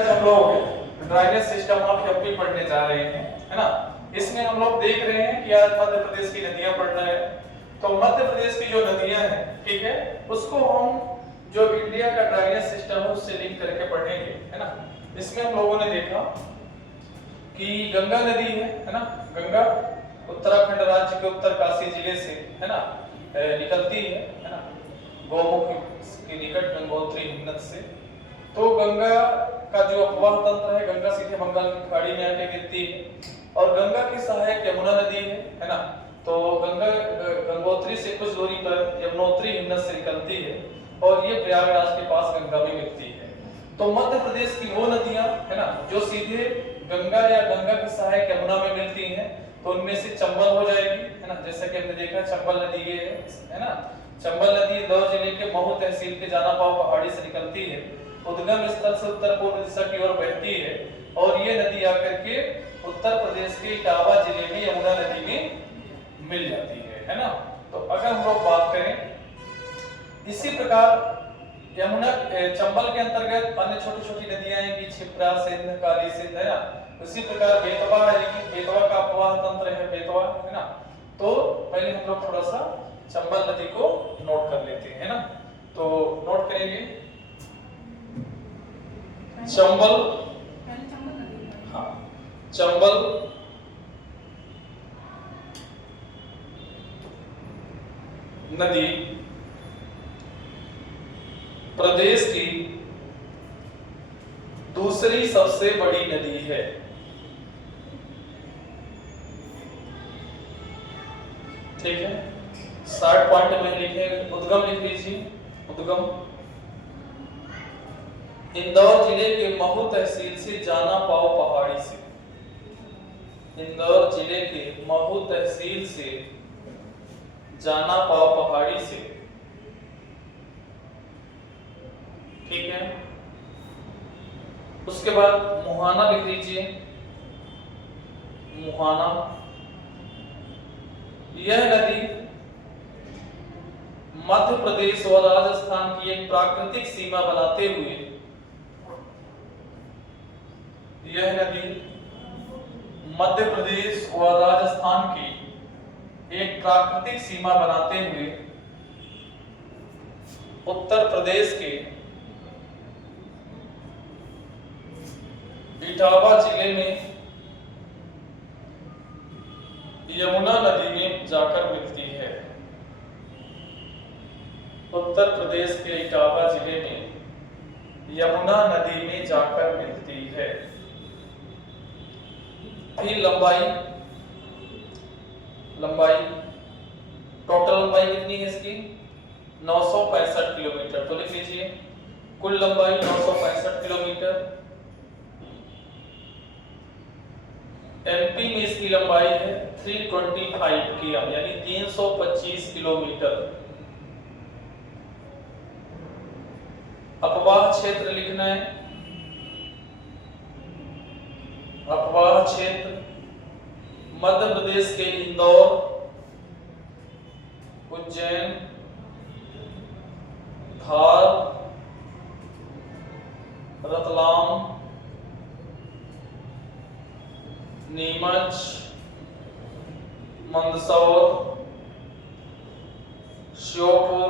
आज हम लोग ड्राइनेज सिस्टम ऑफ एमपी पढ़ने जा रहे हैं, है ना। इसमें हम लोग देख रहे हैं कि आज मध्य प्रदेश की नदियां पढ़ रहे हैं। तो मध्य प्रदेश की जो नदियां हैं, ठीक है, उसको हम जो इंडिया का ड्राइनेज सिस्टम है उससे लिंक करके पढ़ेंगे, है ना। इसमें हम लोगों ने देखा कि गंगा नदी है ना। गंगा उत्तराखंड राज्य के उत्तरकाशी जिले से, है ना, निकलती है ना, गौमुख के निकट गंगोत्री हिमनद से। तो गंगा का जो अपवाह तंत्र है, गंगा सीधे बंगाल की खाड़ी में आके गिरती है और गंगा की सहायक यमुना नदी है ना। तो गंगा गंगोत्री से कुछ दूरी पर यमुनोत्री हिमनद से निकलती है और ये प्रयागराज के पास गंगा में मिलती है। तो मध्य प्रदेश की वो नदियां, है ना, जो सीधे गंगा या गंगा की सहायक यमुना में मिलती हैं, तो उनमें से चंबल हो जाएगी, है ना। जैसा कि हमने देखा चंबल नदी ये है ना। चंबल नदी इंदौर जिले के महू तहसील के जानापाव पहाड़ी से निकलती है, उद्गम स्थल से उत्तर पूर्व दिशा की ओर बहती है और ये नदी आकर के उत्तर प्रदेश के इटावा जिले में यमुना नदी में मिल जाती है ना। तो अगर हम लोग बात करें इसी प्रकार यमुना चंबल के अंतर्गत अन्य छोटी छोटी नदियां हैं कि क्षिप्रा सिंध, काली सिंध, है ना। उसी प्रकार बेतवा है कि बेतवा का अपवाह तंत्र है, बेतवा, है ना। तो पहले हम लोग थोड़ा सा चंबल नदी को नोट कर लेते हैं, है ना। तो नोट करेंगे चंबल, हाँ, चंबल नदी प्रदेश की दूसरी सबसे बड़ी नदी है। ठीक है, 60 पॉइंट में लिखे। उद्गम लिख लीजिए। उद्गम इंदौर जिले के महू तहसील से जानापाव पहाड़ी से। इंदौर जिले के महू तहसील से जानापाव पहाड़ी से, ठीक है। उसके बाद मुहाना लिख लीजिए। मुहाना, यह नदी मध्य प्रदेश और राजस्थान की एक प्राकृतिक सीमा बनाते हुए, यह नदी मध्य प्रदेश और राजस्थान की एक प्राकृतिक सीमा बनाते हुए उत्तर प्रदेश के इटावा जिले में यमुना नदी में जाकर मिलती है। उत्तर प्रदेश के इटावा जिले में यमुना नदी में जाकर मिलती है। फिर लंबाई, टोटल लंबाई कितनी है इसकी? 965 किलोमीटर। तो लिख लीजिए कुल लंबाई 965 किलोमीटर। एमपी में इसकी लंबाई है 325 km, यानी 325 किलोमीटर। अपवाह क्षेत्र लिखना है। अपवाह क्षेत्र मध्य प्रदेश के इंदौर, उज्जैन, धार, रतलाम, नीमच, मंदसौर, श्योपुर,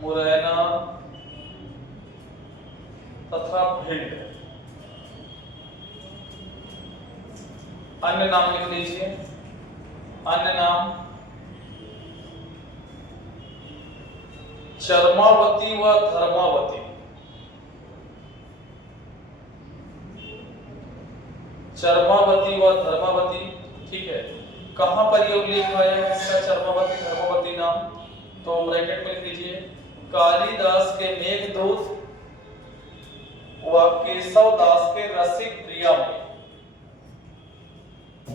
मुरैना तथा भिंड। अन्य नाम लिख लीजिए। अन्य नाम चर्मावती व धर्मावती। चर्मावती व धर्मावती, ठीक है। कहां पर ये उल्लेख आया है इसका चर्मावती धर्मावती नाम? तो ब्रैकेट में लिख लीजिए कालिदास के मेघदूत व केशव दास के रसिक प्रिया में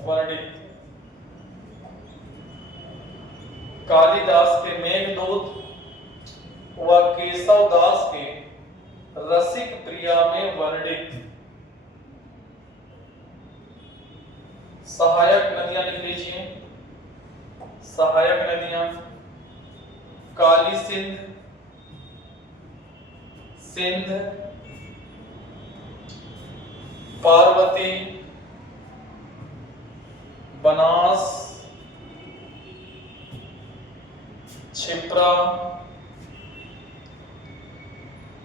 वर्णित। कालिदास के मेघदूत व केशव दास के रसिक प्रिया में वर्णित सहायक नदियां लिख लीजिए। सहायक नदियां काली सिंध, सिंध, पार्वती, बनास, क्षिप्रा,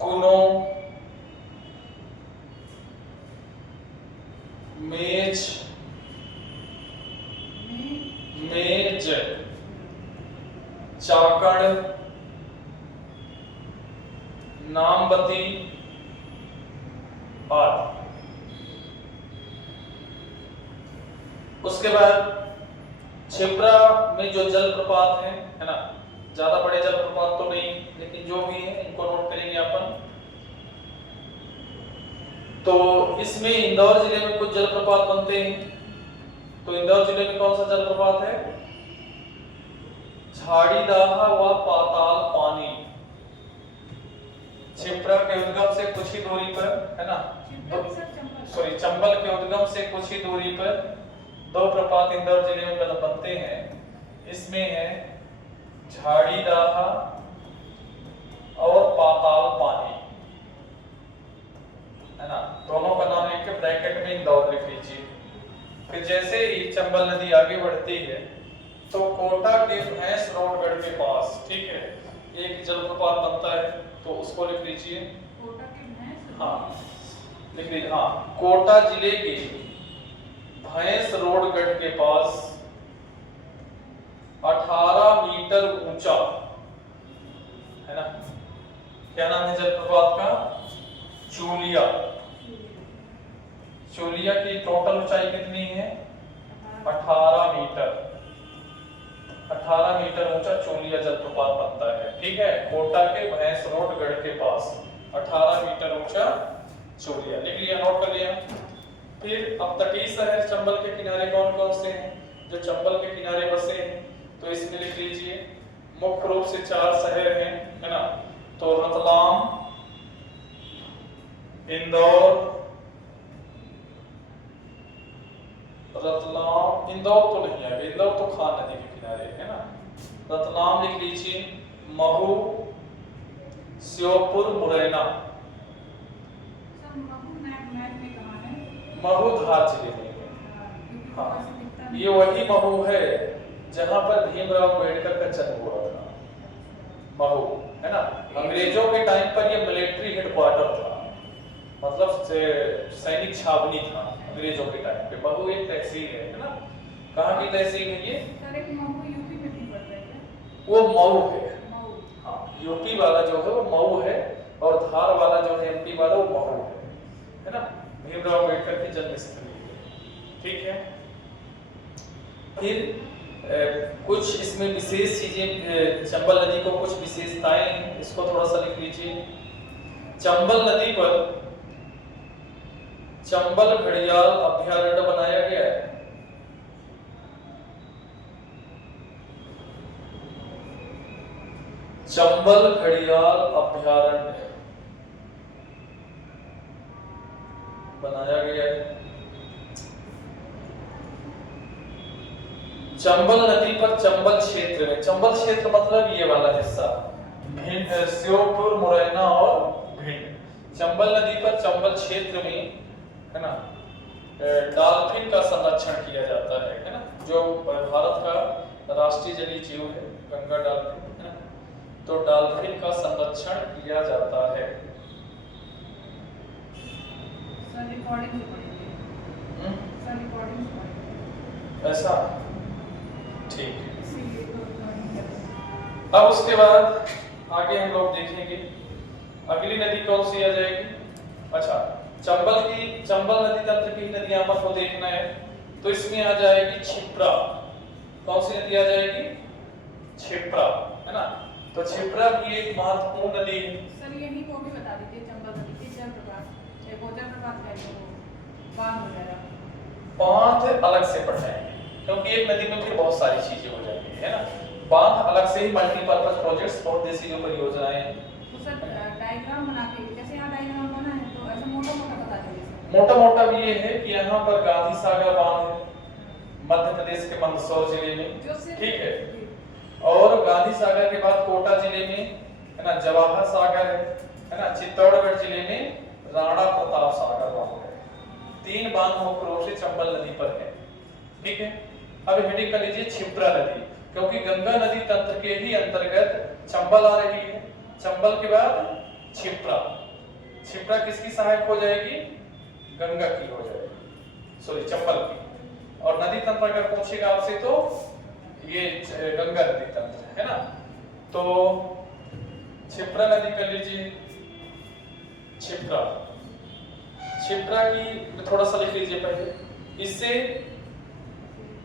कुनो, मेज, चाकड़, नामवती आदि। उसके बाद क्षिप्रा में जो जलप्रपात है ना, ज्यादा बड़े जलप्रपात तो नहीं, लेकिन जो भी है इनको नोट करेंगे अपन। तो इसमें इंदौर जिले में कुछ जलप्रपात बनते हैं। तो इंदौर जिले में कौन सा जलप्रपात है? झाड़ीदाहा व पाताल पानी। क्षिप्रा के उद्गम से कुछ ही दूरी पर, है ना, सॉरी, चंबल के उद्गम से कुछ ही दूरी पर दो प्रपात इंदौर जिले में बनते हैं। इसमें है झाड़ीदाहा और पाताल पानी, है ना। दोनों का नाम लिख के ब्रैकेट में इंदौर लिख लीजिए। फिर जैसे ही चंबल नदी आगे बढ़ती है तो कोटा के भैंस रोडगढ़ के पास, ठीक है, एक जलप्रपात बनता है, तो उसको लिख लीजिए। कोटा के भैंस, हाँ लिख लीजिए। हाँ, कोटा जिले के भैंस रोडगढ़ के पास 18 मीटर ऊंचा, है ना, क्या नाम है जलप्रपात का? चूलिया। चूलिया की टोटल ऊंचाई कितनी है? 18 मीटर। 18 मीटर ऊंचा चूलिया जलप्रपात बनता है, ठीक है, कोटा के भैंस रोडगढ़ के पास 18 मीटर ऊंचा चूलिया। लिख लिया, नोट कर लिया। फिर अब तटीय शहर चंबल के किनारे कौन कौन से हैं जो चंबल के किनारे बसे हैं? तो इसमें लिख लीजिए, मुख्य रूप से 4 शहर हैं, है ना। तो रतलाम, इंदौर, इंदौर तो नहीं है, इंदौर तो खान नदी के किनारे है ना। रतलाम लिख लीजिए, महू, श्योपुर, मुरैना। महू धार जिले में है। हाँ, ये वही महू है जहां पर भीमराव अम्बेडकर का जन्म हुआ था। महू, है ना। अंग्रेजों के टाइम पर ये मिलिट्री हेडक्वार्टर था, मतलब सैनिक छावनी था अंग्रेजों के टाइम पे। महू एक तहसील है ना। कहाँ की तहसील है ये? महू यूपी में भी पड़ता है क्या? वो मऊ है। हाँ, यूपी वाला जो है वो मऊ है और धार वाला जो है एमपी वाला वो महू है ना। भीमराव अम्बेडकर की जन्मस्थली है, ठीक है। फिर कुछ इसमें विशेष चीजें, चंबल नदी को कुछ विशेषताएं हैं, इसको थोड़ा सा लिख लीजिए। चंबल नदी पर चंबल घड़ियाल अभयारण्य बनाया गया है। चंबल घड़ियाल अभयारण्य बनाया गया है। चंबल नदी पर चंबल क्षेत्र में, चंबल क्षेत्र मतलब ये वाला हिस्सा, भिंड, श्योपुर, मुरैना और भिंड। चंबल नदी पर चंबल क्षेत्र में, है ना, डॉल्फिन का संरक्षण किया जाता है ना, जो भारत का राष्ट्रीय जलीय जीव है, गंगा डॉल्फिन, है ना। तो डॉल्फिन का संरक्षण किया जाता है। ऐसा, ठीक। अब उसके बाद आगे हम लोग देखेंगे अगली नदी कौन सी आ जाएगी। अच्छा, चंबल नदी तंत्र की नदियां आपको देखना है, तो इसमें आ जाएगी क्षिप्रा। कौन सी नदी आ जाएगी? क्षिप्रा, है ना। तो क्षिप्रा भी एक महत्वपूर्ण नदी है। सर यही को भी बता दीजिए, चंबल नदी के जलप्रपात, एक जलप्रपात है जो बांध वगैरह। बांध अलग से पढ़ाएंगे क्योंकि एक नदी में फिर बहुत सारी चीजें हो जाएंगी, है ना। बांध अलग से ही, मल्टीपर्पज प्रोजेक्ट्स, बहुत देसी जो परियोजनाएं। तो सर डायग्राम बना के, जैसे यहाँ डायग्राम बना है तो ऐसा मोटा-मोटा बता दीजिए। मोटा-मोटा भी ये है कि यहाँ पर गांधी सागर बांध है, मध्य प्रदेश के मंदसौर जिले में, ठीक है। और गांधी सागर के बाद कोटा जिले में, है ना, जवाहर सागर है ना। चित्तौड़गढ़ जिले में राणा प्रताप सागर बांध है, 3 बांध मुख्य रूप से चंबल नदी पर है। ठीक है, अब हेडिंग कर लीजिए क्षिप्रा नदी, क्योंकि गंगा नदी तंत्र के ही अंतर्गत चंबल आ रही है। चंबल के बाद क्षिप्रा, क्षिप्रा किसकी सहायक हो जाएगी? गंगा की हो जाएगी, सॉरी चंबल की। और नदी तंत्र अगर पूछेगा आपसे तो ये गंगा नदी तंत्र है ना। तो क्षिप्रा नदी कर लीजिए, क्षिप्रा, क्षिप्रा की थोड़ा सा लिख लीजिए पहले। इससे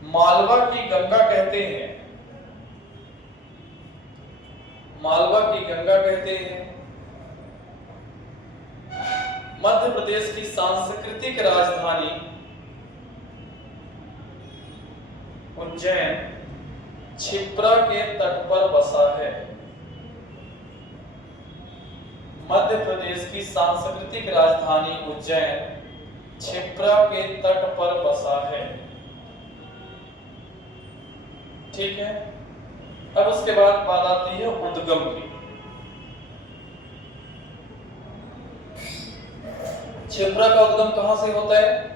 मालवा की गंगा कहते हैं, मालवा की गंगा कहते हैं। मध्य प्रदेश की सांस्कृतिक राजधानी उज्जैन क्षिप्रा के तट पर बसा है। मध्य प्रदेश की सांस्कृतिक राजधानी उज्जैन क्षिप्रा के तट पर बसा है। ठीक है, अब उसके बाद बात आती है उद्गम की। क्षिप्रा का उद्गम कहां से होता है?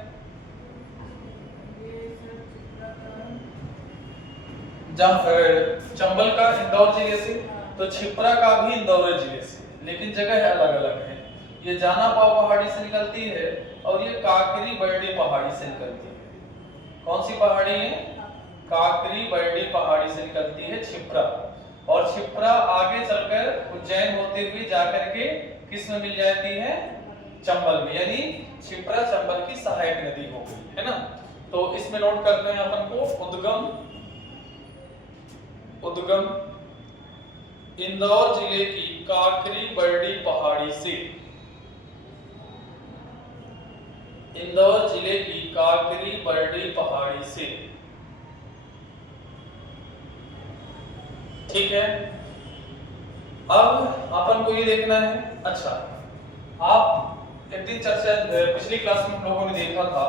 चंबल का इंदौर जिले से, तो क्षिप्रा का भी इंदौर जिले से, लेकिन जगह अलग अलग है। ये जाना पाव पहाड़ी से निकलती है और ये काकरी बरडी पहाड़ी से निकलती है। कौन सी पहाड़ी है? काकरी बरडी पहाड़ी से निकलती है क्षिप्रा। और क्षिप्रा आगे चलकर उज्जैन होते हुए जाकर के किस में मिल जाती है? चंबल में, यानी क्षिप्रा चंबल की सहायक नदी हो गई है ना। तो इसमें नोट करते हैं अपन को उद्गम, उद्गम इंदौर जिले की काकरी बरडी पहाड़ी से, इंदौर जिले की काकरी बरडी पहाड़ी से। ठीक है, अब अपन को ये देखना है। अच्छा, आप एक दिन चर्चा पिछली क्लास में हम लोगों ने देखा था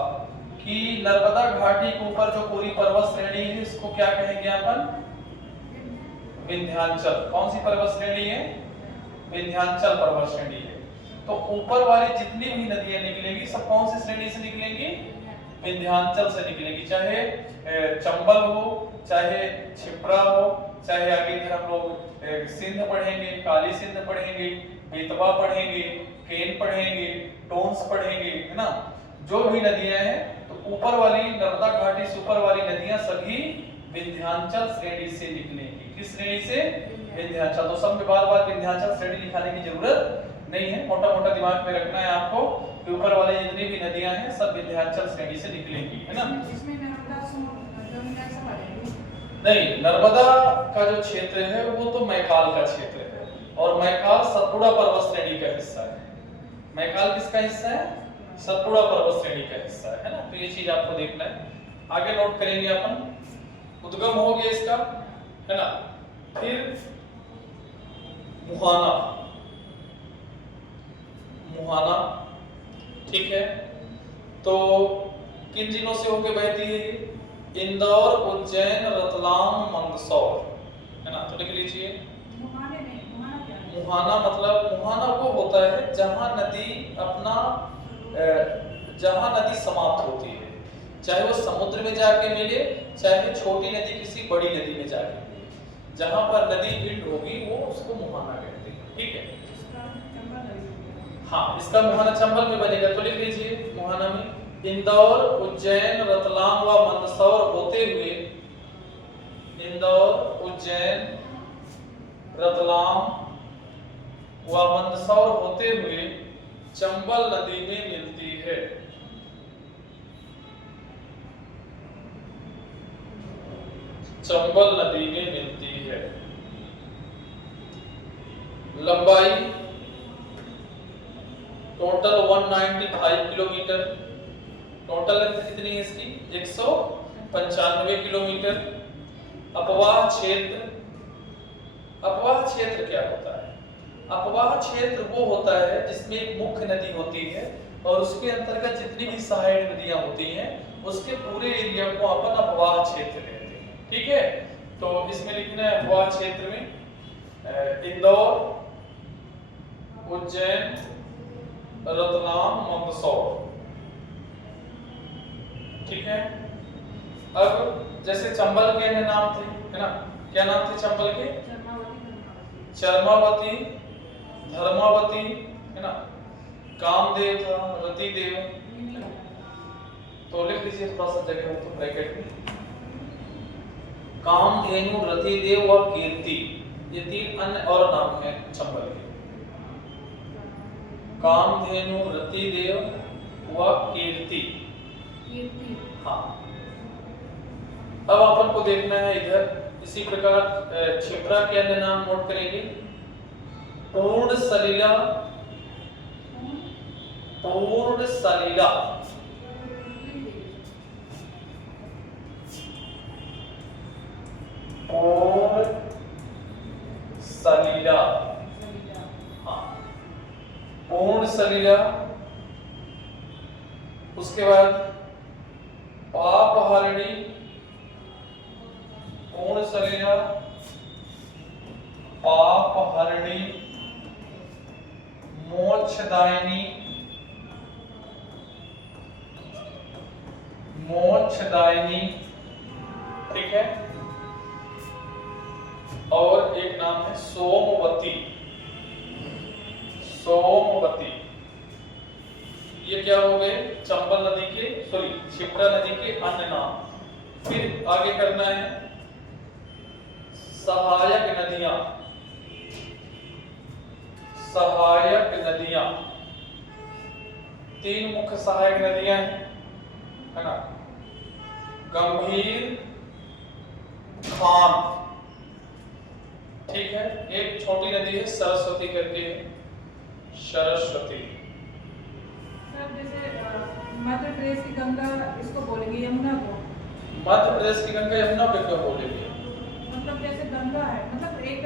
कि नर्मदा घाटी के ऊपर जो पूरी पर्वत श्रेणी है इसको क्या कहेंगे अपन? विंध्याचल। कौन सी पर्वत श्रेणी है? विंध्याचल पर्वत श्रेणी है। तो ऊपर वाली जितनी भी नदियां निकलेंगी सब कौन सी श्रेणी से निकलेंगी? विंध्याचल से निकलेंगी। चाहे चंबल हो, चाहे क्षिप्रा हो, चाहे आगे इधर हम लोग सिंध पढ़ेंगे, काली सिंध पढ़ेंगे, बेतवा पढ़ेंगे, केन पढ़ेंगे, टोंस पढ़ेंगे, है ना। जो भी नदियां हैं तो ऊपर वाली नर्मदा घाटी से ऊपर वाली नदियां सभी विंध्याचल श्रेणी से निकलेंगी। किस श्रेणी से? विंध्याचल। तो सब में बार-बार विंध्याचल श्रेणी लिखाने की जरूरत नहीं है, मोटा-मोटा दिमाग में रखना है आपको कि ऊपर वाली जितनी भी नदियां हैं सब विंध्याचल श्रेणी से निकलेंगी, है ना। इसमें नर्मदा सब आ जाएगी? नहीं, नर्मदा का जो क्षेत्र है वो तो मैकाल का क्षेत्र है और मैकाल सतपुड़ा पर्वत श्रेणी का हिस्सा है। मैकाल किसका हिस्सा है? सतपुड़ा पर्वत श्रेणी का हिस्सा है ना। तो ये चीज आपको देखना है। आगे नोट करेंगे अपन, उद्गम हो गया इसका, है ना। फिर मुहाना, मुहाना, ठीक है। तो किन जिलों से होकर बहती है ये? इंदौर, उज्जैन, रतलाम, मंदसौर, है ना। तो लिख लीजिए मुहाने नहीं, मुहाना क्या है? मुहाना मतलब, मुहाना वो होता है जहां नदी अपना जहां नदी समाप्त होती है, चाहे वो समुद्र में जाके मिले, चाहे छोटी नदी किसी बड़ी नदी में जाके मिले, जहां पर नदी पिंड होगी वो उसको मुहाना कहते हैं। ठीक है, हाँ, इसका मुहाना चंबल में बनेगा। तो लिख लीजिए मुहाना में इंदौर, उज्जैन, रतलाम व मंदसौर होते हुए, इंदौर, उज्जैन, रतलाम व मंदसौर होते हुए चंबल नदी में मिलती है। चंबल नदी में मिलती है। लंबाई टोटल 195 किलोमीटर। टोटल लेंथ कितनी है इसकी? 195 किलोमीटर। अपवाह क्षेत्र, अपवाह क्षेत्र क्या होता है? अपवाह क्षेत्र वो होता है जिसमें एक मुख्य नदी होती है और उसके अंतर्गत जितनी भी सहायक नदियां होती हैं उसके पूरे एरिया को अपन अपवाह क्षेत्र कहते हैं। ठीक है, तो इसमें लिखना है अपवाह क्षेत्र में इंदौर, उज्जैन, रतलाम, मंदसौर, ठीक है। अब जैसे चंबल के अन्य नाम थे, है ना, क्या नाम थे चंबल के? चर्मावती, धर्मावती, है ना, कामदेव था, रतिदेव। तो लिख लीजिए थोड़ा सा जगह हो तो ब्रैकेट में, कामधेनु, रतिदेव और कीर्ति, ये 3 अन्य और नाम हैं चंबल के। कामधेनु, रतिदेव व कीर्ति। हाँ, अब अपन को देखना है इधर। इसी प्रकार क्षिप्रा के अन्य नाम नोट करेंगे। पूर्ण सलिला, पूर्ण सलिला, पूर्ण सलिला, हाँ, पूर्ण सलिला। उसके बाद पापहरिणी, पूर्ण सलिला, पापहरिणी, मोक्षदायिनी, मोक्षदायिनी, ठीक है। और एक नाम है सोमवती, सोमवती। ये क्या हो गए? चंबल नदी के, सॉरी क्षिप्रा नदी के अन्य नाम। फिर आगे करना है सहायक नदियां, सहायक नदियां। 3 मुख्य सहायक नदियां हैं, है ना, गंभीर, खान, ठीक है। एक छोटी नदी है सरस्वती करके, सरस्वती। सर जैसे मध्य प्रदेश की गंगा इसको बोलेंगे यमुना को, मध्य प्रदेश की गंगा यमुना पे क्यों बोलेंगे? मतलब जैसे गंगा है, मतलब एक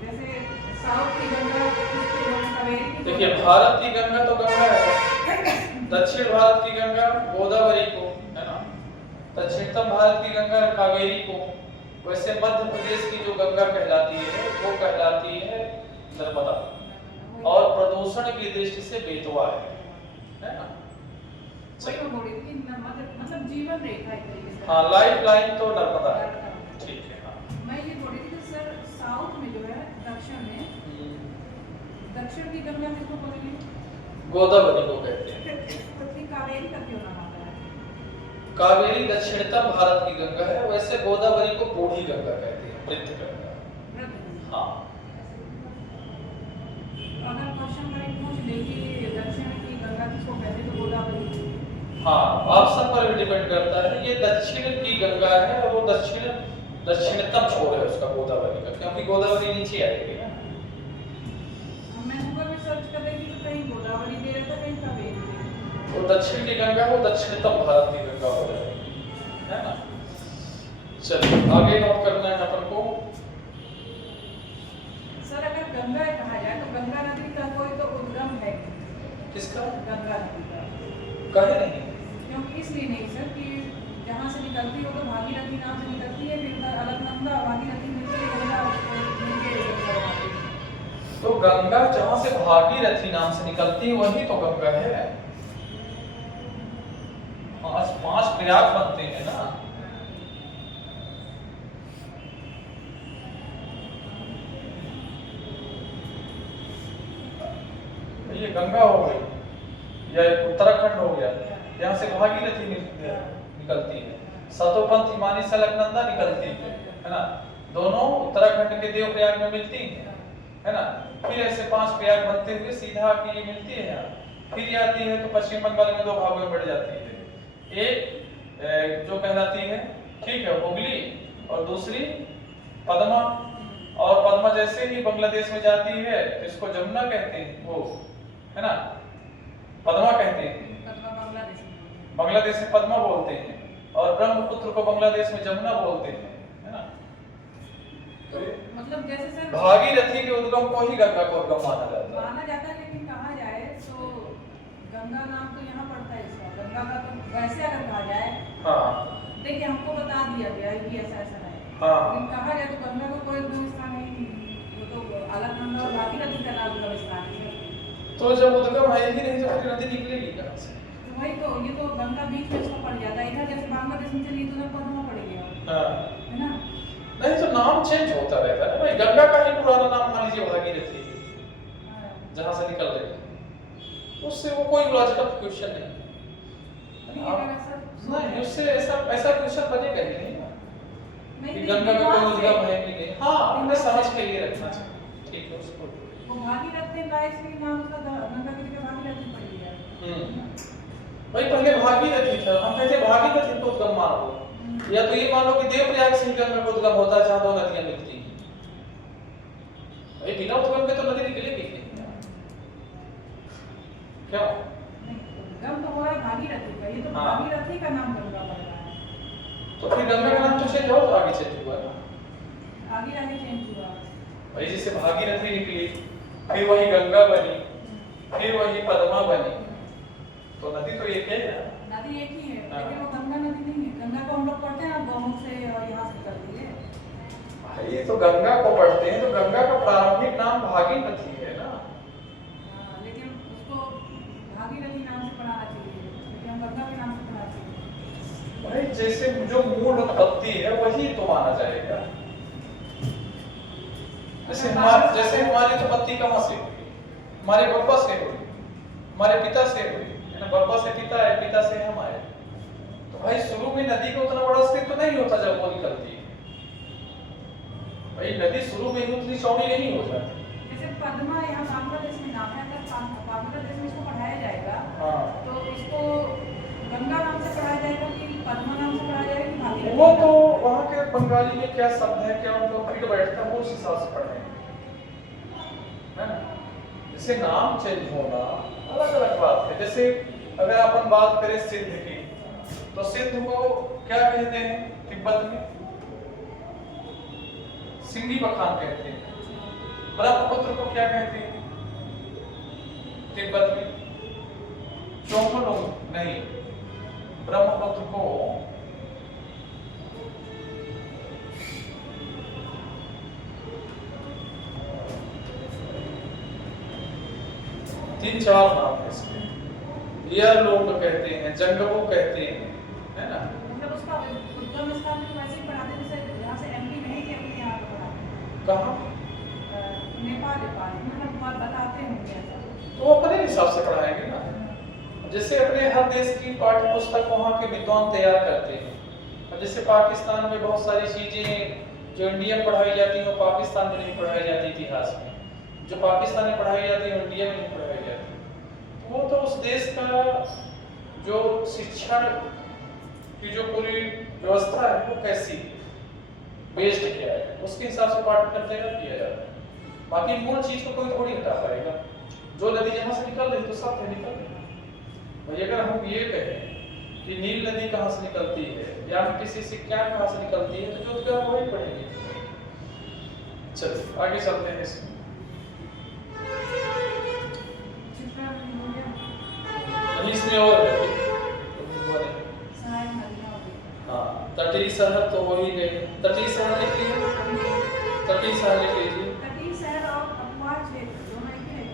जैसे साउथ की गंगा कावेरी की। देखिए भारत की गंगा तो गंगा है, दक्षिण भारत की गंगा गोदावरी को, है ना, दक्षिणतम भारत की गंगा कावेरी को। वैसे मध्य प्रदेश की जो गंगा कहलाती है वो कहलाती है नर्मदा, और प्रदूषण की दृष्टि से बेतवा है ना। मतलब जीवन रेखा एक तरीके से। हाँ, लाइफ लाइन तो नर्मदा है, ठीक है। हाँ, मैं ये बोल रही थी कि सर साउथ में जो है, दक्षिण में, दक्षिण की गंगा किसको बोलेंगे? गोदावरी को कहते हैं। कावेरी का क्यों नाम आता है? कावेरी दक्षिणतम भारत की गंगा है, वैसे गोदावरी को बूढ़ी गंगा कहते हैं, वृद्ध गंगा। हाँ, अगर क्वेश्चन में पूछ ले कि दक्षिण की गंगा किसको कहते हैं तो गोदावरी। हाँ, ऑप्शन पर भी डिपेंड करता है। ये दक्षिण की गंगा है और वो दक्षिणतम छोर है उसका गोदावरी का, क्योंकि गोदावरी नीचे आएगी ना। मैं गूगल में सर्च कर रही थी तो कहीं गोदावरी दे रहा था, कहीं कावेरी दे रहा था। वो दक्षिण की गंगा वो दक्षिणतम भारत की गंगा हो जाएगी, है ना। चलिए आगे नोट करना है अपन को। सर अगर गंगा कहा जाए तो गंगा नदी का कोई तो उद्गम है? किसका? गंगा नदी का। कहे नहीं, क्योंकि इसलिए नहीं सर कि जहाँ से निकलती हो तो भागीरथी नाम से निकलती है, फिर उधर अलकनंदा भागीरथी मिलती है, गंगा मिलके। तो गंगा जहाँ से भागीरथी नाम से निकलती है वही तो गंगा है। 5 प्रयाग बनते हैं ना। ये गंगा हो गई या उत्तराखंड हो गया, यहाँ से भागीरथी निकलती है, सतोपंथ हिमानी से अलकनंदा निकलती है ना, दोनों उत्तराखंड के देवप्रयाग में मिलती है ना। फिर ऐसे 5 प्रयाग बनते हुए सीधा आके ये मिलती है यहाँ, फिर ये आती है तो पश्चिम बंगाल में 2 भागों में बढ़ जाती है। एक जो कहलाती है, ठीक है, हुगली, और दूसरी पद्मा। और पद्मा जैसे ही बांग्लादेश में जाती है तो इसको जमुना कहते हैं, वो है ना, पद्मा कहते हैं, बांग्लादेश में पद्मा बोलते हैं, और ब्रह्मपुत्र को बांग्लादेश में जमुना बोलते हैं, है ना। तो मतलब जैसे सर भागीरथी के उद्गम को ही गंगा को उद्गम माना जाता है, लेकिन कहा जाए तो गंगा नाम तो यहाँ पड़ता है इसका, गंगा का तो वैसे अगर कहा जाए, हाँ देखिए हमको बता दिया गया है कि ऐसा ऐसा है, हाँ, लेकिन कहा जाए तो गंगा का कोई उद्गम स्थान नहीं, वो तो अलकनंदा और भागीरथी का नाम उद्गम स्थान है। तो जब उद्गम है ही नहीं तो फिर नदी निकलेगी कहाँ से? तो वही तो, ये तो गंगा बीच में इसको पड़ जाता है, इधर जैसे बांग्लादेश में चली तो उधर पद्मा पड़ गया, हाँ है ना। नहीं तो नाम चेंज होता रहता है भाई, गंगा का ही पुराना नाम मान लीजिए भागीरथी, जहां से निकल रही है, उससे वो कोई लॉजिकल क्वेश्चन नहीं नहीं, उससे ऐसा क्वेश्चन बनेगा ही नहीं ना कि गंगा का कोई उद्गम है कि नहीं। हाँ हमें समझ के लिए रखना चाहिए, ठीक है उसको वो भागीरथी का इसलिए नाम उसका गंगा की जगह भागीरथी पड़ गया। भाई पहले भागीरथी था, हम कहते भागीरथी को उद्गम मान लो, या तो ये मान लो कि देवप्रयाग से गंगा का उद्गम होता है, जहां दो नदियां मिलती हैं। भाई बिना उद्गम के तो नदी निकलेगी नहीं, क्या उद्गम तो हो रहा है भागीरथी का, ये तो भागीरथी का नाम गंगा पड़ रहा है, तो फिर गंगा का नाम तो चेंज हो, तो आगे चेंज हुआ ना, आगे चेंज हुआ भाई जैसे भागीरथी निकली, फिर वही गंगा बनी, फिर वही पद्मा बनी, तो नदी तो एक है ना, नदी एक ही है, लेकिन वो गंगा नदी नहीं है। गंगा को हम लोग पढ़ते हैं गौमुख से और यहाँ से निकलती है। भाई तो गंगा को पढ़ते हैं, तो गंगा का प्रारंभिक नाम भागीरथी है ना। लेकिन उसको भागीरथी नाम से पढ़ाना चाहिए, लेकिन हम गंगा के नाम से पढ़ाते हैं। भाई जैसे जो मूल उत्पत्ति है वही तो माना जाएगा। जैसे हमारी उत्पत्ति कहाँ से हुई, हमारे पापा से हुई, हमारे पिता से हुई, पापा से पिता है, पिता से हम आए, तो भाई शुरू में नदी का उतना बड़ा अस्तित्व नहीं होता जब वो निकलती है, भाई नदी शुरू में ही उतनी चौड़ी नहीं हो जाती। जैसे पद्मा यहाँ बांग्लादेश में नाम है, अगर बांग्लादेश में इसको पढ़ाया जाएगा, तो इसको गंगा नाम से पढ़ाया जाएगा कि पद्मा नाम से पढ़ाया जाएगा कि भागीरथी? वो तो वहाँ के बंगाली में क्या शब्द है, क्या उनको फिट बैठता है, वो उस हिसाब से पढ़ेंगे, है ना। जैसे नाम चेंज होना अलग अलग बात है। जैसे अगर अपन बात करें सिंध की, तो सिंध को क्या कहते हैं तिब्बत में, सिंधी बखान कहते हैं। ब्रह्मपुत्र को क्या कहते हैं तिब्बत में, चोंगलुंग नहीं, ब्रह्मपुत्र को तीन चार नाम है इसके, यारलोंग कहते हैं, जंगबो कहते हैं, है ना। मतलब उसका उद्गम स्थान तो वैसे ही पढ़ाते हैं जैसे यहाँ से एमपी नहीं कि अपने यहाँ पे पढ़ाते हैं। कहाँ? नेपाल मतलब बताते होंगे ऐसा, तो अपने हिसाब से पढ़ाएंगे ना। जैसे अपने हर देश की पाठ्य पुस्तक वहाँ के विद्वान तैयार करते हैं। और जैसे पाकिस्तान में बहुत सारी चीजें जो इंडिया में पढ़ाई जाती हैं वो पाकिस्तान में नहीं पढ़ाई जाती, इतिहास में जो पाकिस्तान में पढ़ाई जाती है इंडिया में नहीं पढ़ाई जाती। तो वो तो उस देश का जो शिक्षण की जो पूरी व्यवस्था है वो कैसी बेस्ड क्या है, उसके हिसाब से पाठ्यक्रम तैयार किया जाता है। बाकी मूल चीज को कोई थोड़ी हटा पाएगा, जो नदी जहाँ से निकल रही तो सब है निकल रही। भाई अगर हम ये कहें कि नील नदी कहाँ से निकलती है या किसी से क्या कहाँ से निकलती है, तो जो वही पढ़ेंगे। चलिए आगे चलते हैं इसमें। इसमें और हाँ तटीय शहर तो वही गए, तटीय शहर लिख लीजिए, तटीय शहर लिख लीजिए। तटीय शहर और अपवाह क्षेत्र दोनों एक ही है।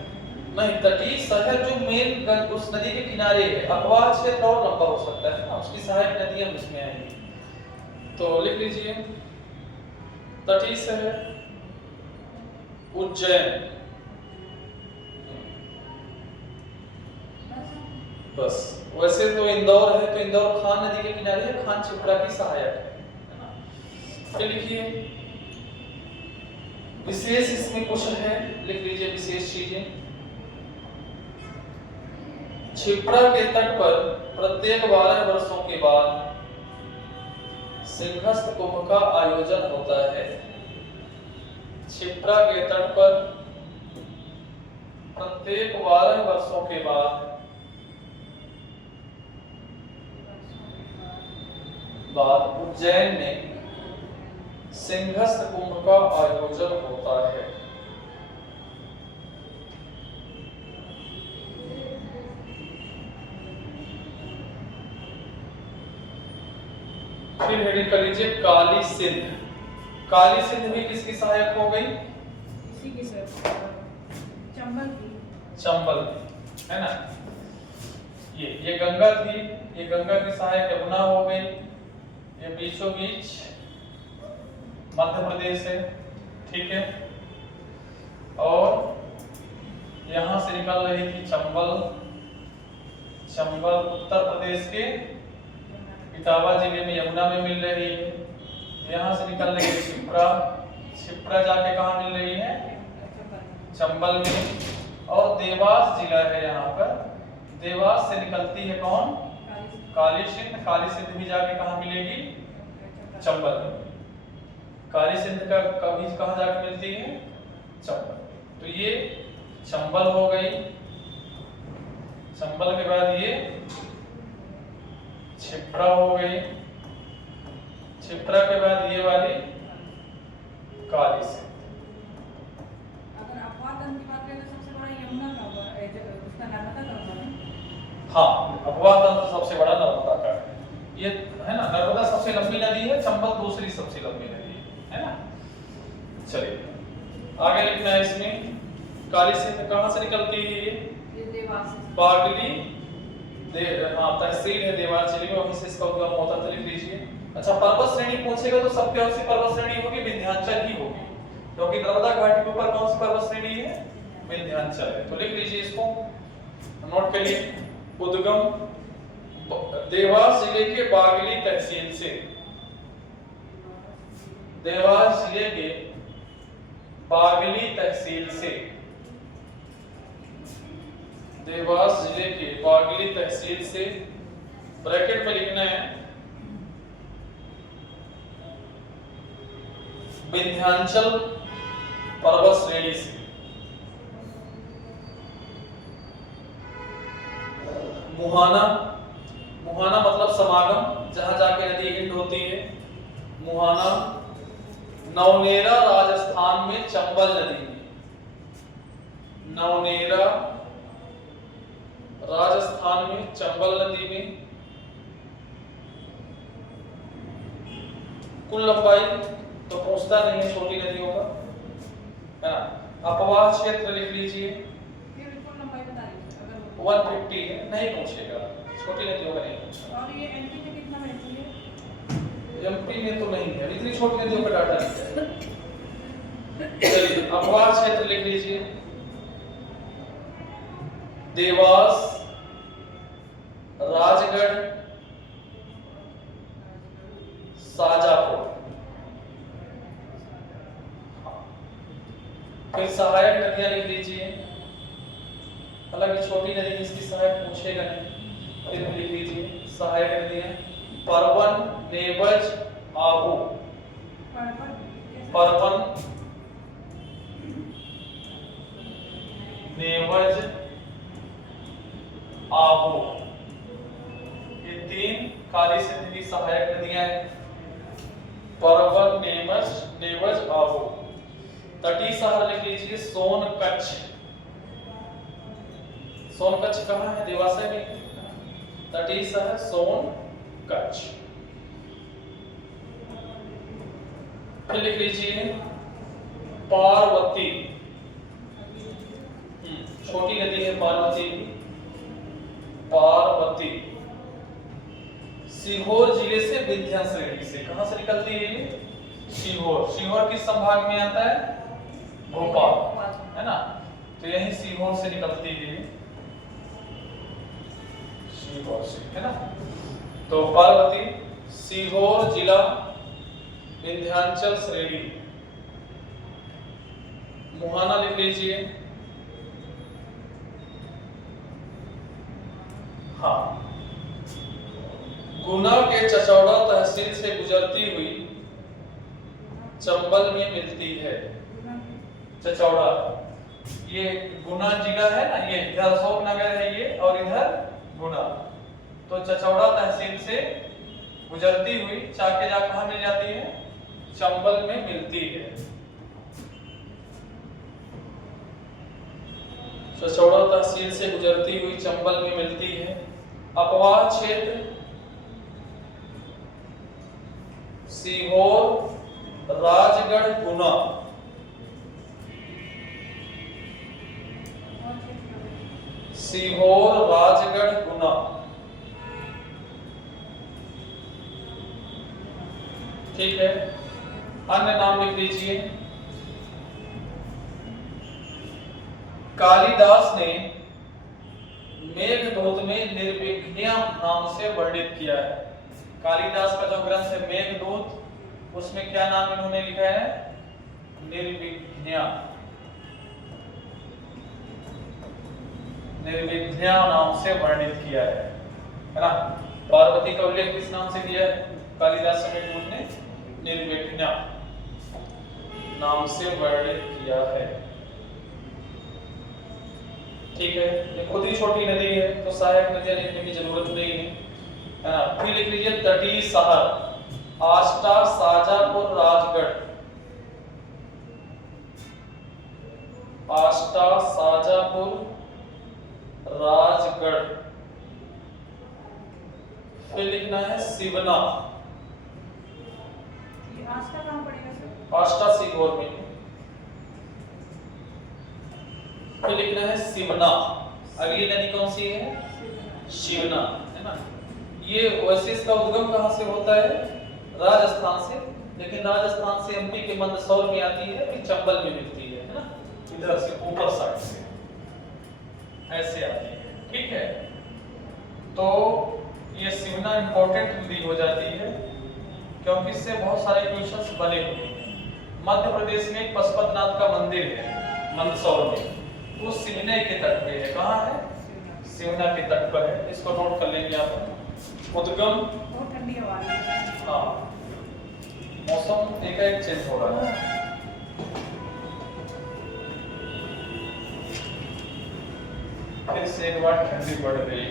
नहीं, तटीय शहर जो मेन उस नदी के किनारे है, अपवाह क्षेत्र और लंबा हो सकता है ना, उसकी सहायक नदियां उसमें आएंगी। तो लिख लीजिए तटीय शहर उज्जैन, बस। वैसे तो इंदौर है, तो इंदौर खान नदी के किनारे है, खान छिपरा की सहायक है ना। फिर लिखिए विशेष, इसमें कुछ है लिख लीजिए विशेष चीजें। छिपरा के तट पर प्रत्येक 12 वर्षों के बाद सिंहस्थ कुंभ का आयोजन होता है। छिपरा के तट पर प्रत्येक 12 वर्षों के बाद उज्जैन में सिंहस्थ कुंभ का आयोजन होता है। फिर हेडिंग कर लीजिए काली सिंध। काली सिंध भी किसकी सहायक हो गई? इसी की सर चंबल की, चंबल है ना। ये गंगा थी, ये गंगा की सहायक यमुना हो गई, ये बीचों बीच मध्य प्रदेश है, ठीक है। और यहां से निकल रही थी चंबल, चंबल उत्तर प्रदेश के इटावा जिले में यमुना में मिल रही है। यहां से निकल रही है शिप्रा, शिप्रा जाके कहाँ मिल रही है, चंबल में। और देवास जिला है यहाँ पर, देवास से निकलती है कौन, काली सिंध, काली सिंध भी जाके कहाँ मिलेगी, चंबल में। काली सिंध का कभी कहाँ जाके मिलती है, चंबल। तो ये चंबल हो गई, चंबल के बाद ये छिप्रा हो गई, छिप्रा के बाद ये वाली काली सिंध। अगर अपवाद तंत्र की बात करें तो सबसे बड़ा यमुना का उसका नर्मदा का होगा। हाँ, अपवाद तंत्र सबसे बड़ा नर्मदा का है, ये है ना। नर्मदा सबसे लंबी नदी है, चंबल दूसरी सबसे लंबी नदी है ना। चलिए आगे लिखना है इसमें, काली सिंध कहाँ से निकलती है, ये देवास, बागली हाँ तहसील है देवास जिले में, वहीं से इसका उद्गम होता है, तो लिख लीजिए। अच्छा, पर्वत श्रेणी पूछेगा तो सब कौन सी पर्वत श्रेणी होगी, विंध्याचल ही होगी, क्योंकि नर्मदा घाटी के ऊपर कौन सी पर्वत श्रेणी है, विंध्याचल है। तो लिख लीजिए इसको, नोट करिए। उद्गम देवास जिले के बागली तहसील से, देवास जिले के बागली तहसील से, देवास जिले के बागली तहसील से, ब्रैकेट में लिखना है विंध्याचल पर्वत श्रेणी से। मुहाना, मुहाना मतलब समागम, जहां जाके नदी हिंड होती है। मुहाना नवनेरा राजस्थान में चंबल नदी में, नवनेरा राजस्थान में चंबल नदी में। कुल लंबाई तो पूछता नहीं है छोटी नदियों का, है ना। अपवाह क्षेत्र लिख लीजिए, 150 है, नहीं पूछेगा, छोटी नदियों का नहीं पूछेगा। और ये एमपी में कितना बहती है, एमपी में तो नहीं है, इतनी छोटी नदियों का डाटा नहीं है। चलिए अपवाह क्षेत्र लिख लीजिए, देवास, राजगढ़, शाजापुर। फिर सहायक नदियां लिख लीजिए, हालांकि छोटी नदी इसकी सहायक पूछेगा नहीं, फिर भी लिख लीजिए सहायक नदियां, परवन, नेवज, आबू। परवन, नेवज, आबू, ये तीन काली सिंध की सहायक नदियां हैं। परवन, नेवज, आबू। तटीय शहर लिख लीजिए सोनकच्छ, सोनकच्छ कहाँ है, देवास में। तटीय शहर सोनकच्छ। फिर लिख लीजिए पार्वती, छोटी नदी है पार्वती, पार्वती। सीहोर जिले से विंध्य श्रेणी से, कहां से निकलती है ये, सीहोर। सीहोर किस संभाग में आता है, भोपाल, है ना। तो यही सीहोर से निकलती है, सीहोर से, है ना। तो पार्वती, सीहोर जिला, विंध्याचल श्रेणी। मुहाना लिख लीजिए, हाँ। गुना के चचौड़ा तहसील से गुजरती हुई चंबल में मिलती है। चचौड़ा, ये गुना जिला है ना, ये इधर अशोकनगर है ये, और इधर गुना। तो चचौड़ा तहसील से गुजरती हुई चाके जा कहां मिल जाती है, चंबल में मिलती है। चचौड़ा तहसील से गुजरती हुई चंबल में मिलती है। अपवाह क्षेत्र सीहोर, राजगढ़, गुना। सीहोर, राजगढ़, गुना। ठीक है, अन्य नाम लिख लीजिए। कालिदास ने मेघदूत में निर्विघ्न नाम से वर्णित किया है। कालिदास का जो ग्रंथ है मेघदूत, उसमें क्या नाम इन्होंने लिखा है? निर्विघ्न। निर्विघ्न नाम से वर्णित किया है ना। पार्वती का उल्लेख किस नाम से किया है? कालिदास मेघदूत ने निर्विघ्न नाम से वर्णित किया है। ठीक है, ये खुद ही छोटी नदी है तो सहायक नदियां लिखने की जरूरत नहीं है ना। फिर लिख लीजिए तटीय शहर, आष्टा, शाजापुर, राजगढ़। आष्टा, शाजापुर, राजगढ़। फिर लिखना है सिवना। आष्टा कहाँ पड़ेगा सर? आष्टा सीहोर में। फिर लिखना है सिवना। अगली नदी कौन सी है? शिवना, है ना। ये वैसे इसका उद्गम कहाँ से होता है? राजस्थान से, लेकिन राजस्थान से एमपी के मंदसौर में आती है, फिर चंबल में मिलती है ना, इधर से ऊपर साइड से ऐसे आती है। ठीक है, तो ये सिवना इंपॉर्टेंट नदी हो जाती है क्योंकि इससे बहुत सारे क्वेश्चंस बने हुए हैं। मध्य प्रदेश में पशुपतिनाथ का मंदिर है मंदसौर में, वो सिवना के तट पे है। कहाँ है? सिवना के तट पर है। इसको नोट कर लेंगे आप। उद्गम, बहुत ठंडी हवा है। हाँ, मौसम एकाएक चेंज हो रहा है। फिर से एक बार ठंडी बढ़ गई।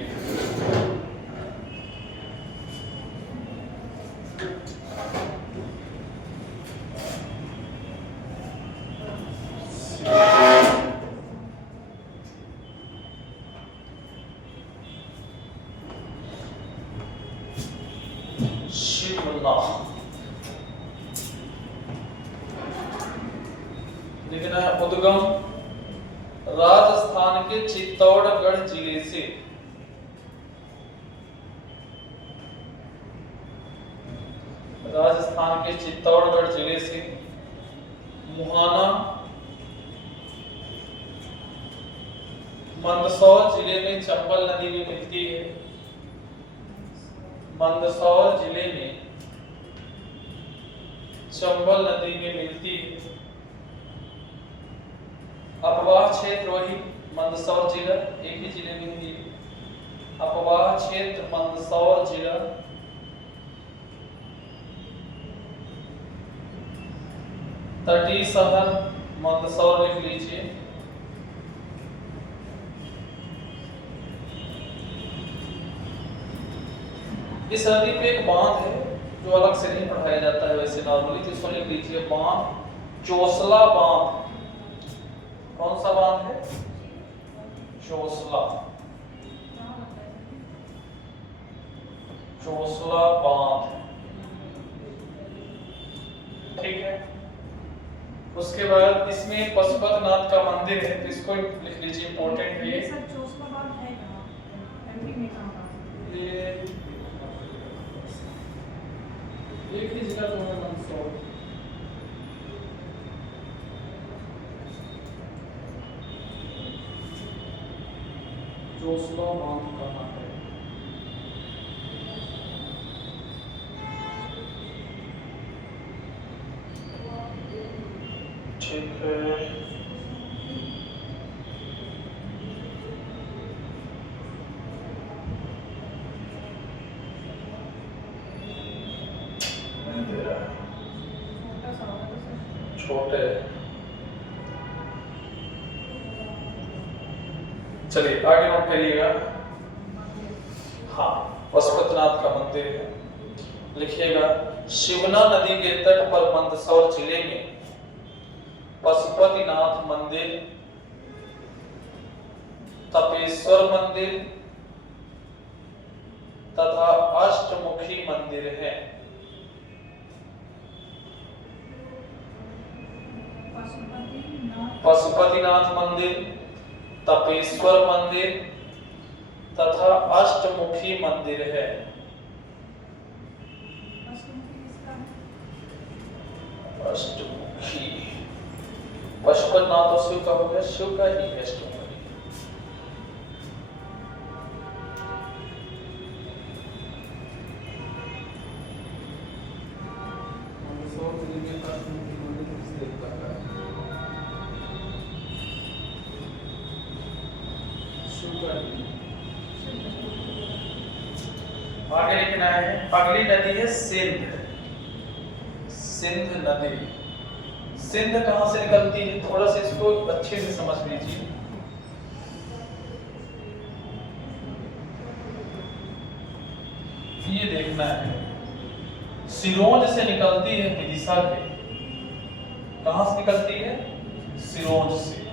लिखना है उद्गम राजस्थान के चित्तौड़गढ़ जिले से। राजस्थान के चित्तौड़गढ़ जिले से मुहाना, मंदसौर जिले में चंबल नदी में मिलती है। मंदसौर जिले में चंबल नदी में मिलती है। अपवाह क्षेत्र वही मंदसौर जिला, एक ही जिले में ही। अपवाह क्षेत्र मंदसौर जिला। तटीय शहर मंदसौर लिख लीजिए। इस नदी पे एक बांध है जो अलग से नहीं पढ़ाया जाता है वैसे नॉर्मली, तो इसको लिख लीजिए बांध, चोसला बांध। कौन सा बांध है? चोसला। चोसला बांध। ठीक है, उसके बाद इसमें पशुपतिनाथ का मंदिर है, तो इसको लिख लीजिए, इंपॉर्टेंट है। सर चोसला बांध है कहाँ? एमपी में कहाँ? ये एक ही जिला तो है मंदसौर। चोसला बांध कहाँ है? ठीक है, छोटे। चलिए आगे नोट करिएगा। हाँ, पशुपतिनाथ का मंदिर है। लिखिएगा शिवना नदी के तट पर मंदसौर जिले में पशुपतिनाथ मंदिर, तपेश्वर मंदिर तथा अष्टमुखी मंदिर है। पशुपतिनाथ मंदिर, तपेश्वर मंदिर, तथा अष्टमुखी मंदिर है। अष्टमुखी पशुपतिनाथ तो शिव का हो गया, शिव का ही अष्टमुखी। आगे लिखना है, अगली नदी है सिंध। सिंध नदी, सिंध कहां से निकलती है, थोड़ा सा इसको अच्छे से समझ लीजिए। ये देखना है, सिरोंज से निकलती है विदिशा के। कहां से निकलती है? सिरोंज से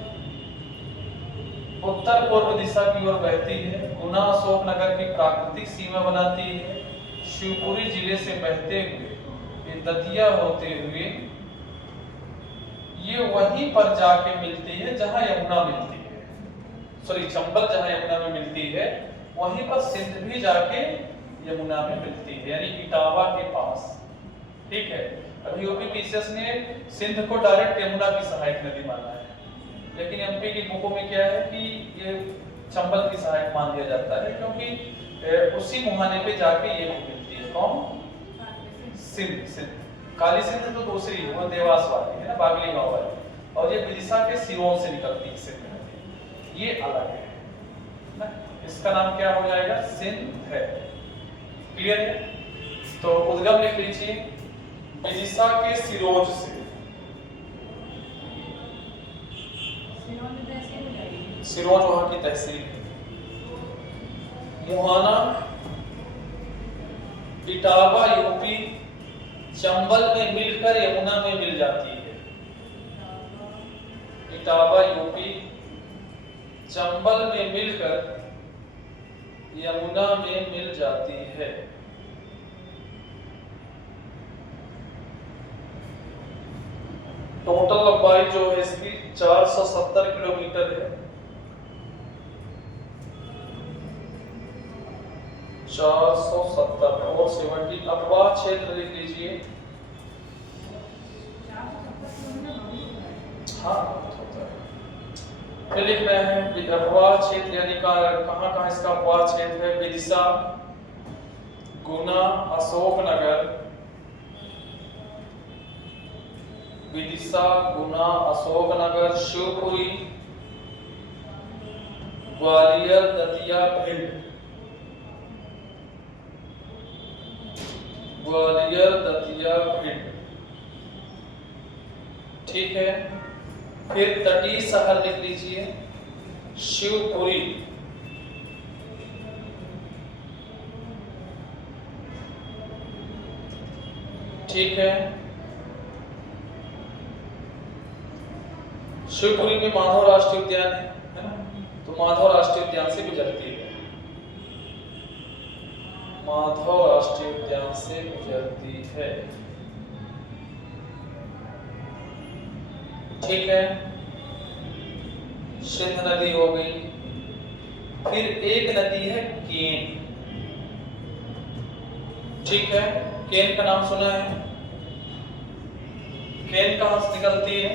उत्तर पूर्व दिशा की ओर बहती है, गुना अशोकनगर की प्राकृतिक सीमा बनाती है। शिवपुरी जिले से बहते हुए ये दतिया होते हुए ये वहीं पर जाके मिलती है जहां यमुना मिलती है, सॉरी चंबल जहां यमुना में मिलती है, वहीं पर सिंध भी जाके यमुना में मिलती है, यानी इटावा के पास। ठीक है, अभी यूपीपीसीएस ने सिंध को डायरेक्ट यमुना की सहायक नदी माना है, लेकिन एमपी की बुकों में क्या है कि ये चंबल की सहायक मान दिया जाता है, क्योंकि उसी मुहाने पे जाके ये मिलती है। कौन? सिंध। सिंध काली सिंध तो दूसरी है, वो देवास वाली है ना, बागली गांव वाली, और ये विदिशा के सिरोंज से निकलती है सिंध नदी, ये अलग है ना। इसका नाम क्या हो जाएगा? सिंध है। क्लियर है? तो उद्गम लिख लीजिए, विदिशा के सिरोंज से। सिरोंज वहां की तहसील है। मुहाना इटावा यूपी चंबल में मिलकर यमुना में मिल जाती है। इटावा यूपी चंबल में मिलकर यमुना में मिल जाती है। टोटल लंबाई जो है इसकी 470 किलोमीटर है। 470 और 70 अफवाह क्षेत्र लिख लीजिए। हाँ होता है। फिर लिखना है अफवाह क्षेत्र, यानी कहाँ इसका अफवाह क्षेत्र है? विदिशा, गुना, अशोकनगर, विदिशा, गुना, अशोकनगर, शिवपुरी, ग्वालियर, दतिया, भिंड। ग्वालियर, दतिया, भिंड। ठीक है, फिर तटीय शहर लिख लीजिए, शिवपुरी। ठीक है, शिवपुरी में माधव राष्ट्रीय उद्यान है ना, तो माधव राष्ट्रीय उद्यान से गुजरती है। माधव राष्ट्रीय उद्यान से गुजरती है। ठीक है, सिंध नदी हो गई। फिर एक नदी है केन। ठीक है, केन का नाम सुना है? केन कहां से निकलती है?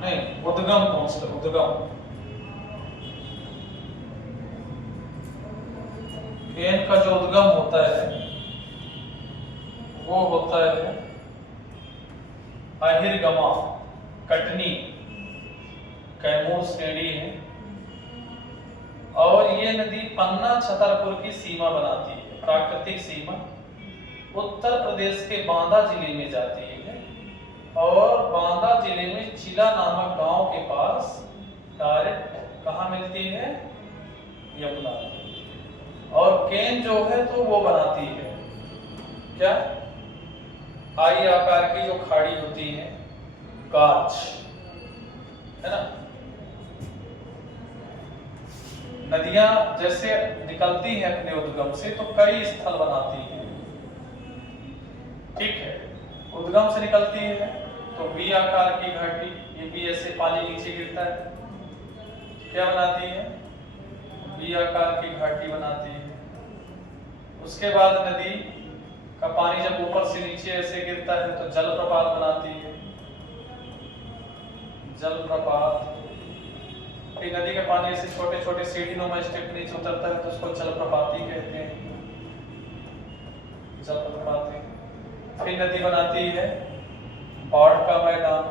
नहीं, उद्गम कौन सा? उद्गम केन का जो उद्गम होता है वो होता है अहिरगमा, कटनी, कैमूर श्रेणी है, और ये नदी पन्ना छतरपुर की सीमा बनाती है, प्राकृतिक सीमा। उत्तर प्रदेश के बांदा जिले में जाती है, और बांदा जिले में चिला नामक गांव के पास डायरेक्ट कहाँ मिलती है? यमुना। और केन जो है तो वो बनाती है क्या? आई आकार की जो खाड़ी होती है, कांच, है ना। नदियां जैसे निकलती हैं अपने उद्गम से तो कई स्थल बनाती हैं। ठीक है, उद्गम से निकलती है तो वी आकार की घाटी, ये भी ऐसे पानी नीचे गिरता है। क्या बनाती है? वी आकार की घाटी बनाती है। उसके बाद नदी का पानी जब ऊपर से नीचे ऐसे गिरता है तो जलप्रपात बनाती है, जलप्रपात। फिर नदी का पानी ऐसे छोटे छोटे सीढ़ीनुमा स्टेप नीचे उतरता है तो उसको जलप्रपात ही कहते हैं, जलप्रपात। फिर नदी बनाती है बाढ़ का मैदान।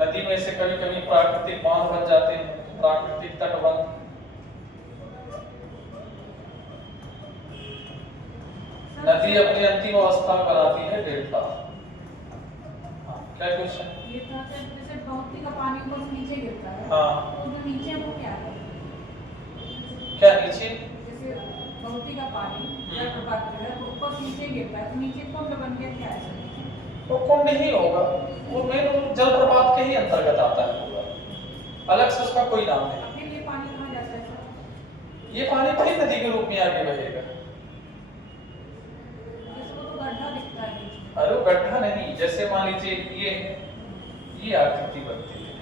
नदी में से कभी कभी प्राकृतिक बांध बन जाते हैं, प्राकृतिक तटबंध। नदी अपनी अंतिम अवस्था बनाती है डेल्टा। क्या क्वेश्चन? ये था कि जैसे बहुत का पानी ऊपर से नीचे गिरता है, हाँ, तो जो नीचे वो क्या है? क्या नीचे? जैसे बहुत का पानी जलप्रपात है तो ऊपर से नीचे गिरता है, तो नीचे कुंड बन गया, क्या है? वो कुंड ही होगा, वो मेन जलप्रपात के ही अंतर्गत आता है होगा, अलग से उसका कोई नाम नहीं। फिर ये पानी कहाँ जाता है सर? ये पानी फिर नदी के रूप में आगे बहेगा। इसको तो गड्ढा दिखता है नीचे। अरे गड्ढा नहीं, जैसे मान लीजिए ये आकृति बनती है।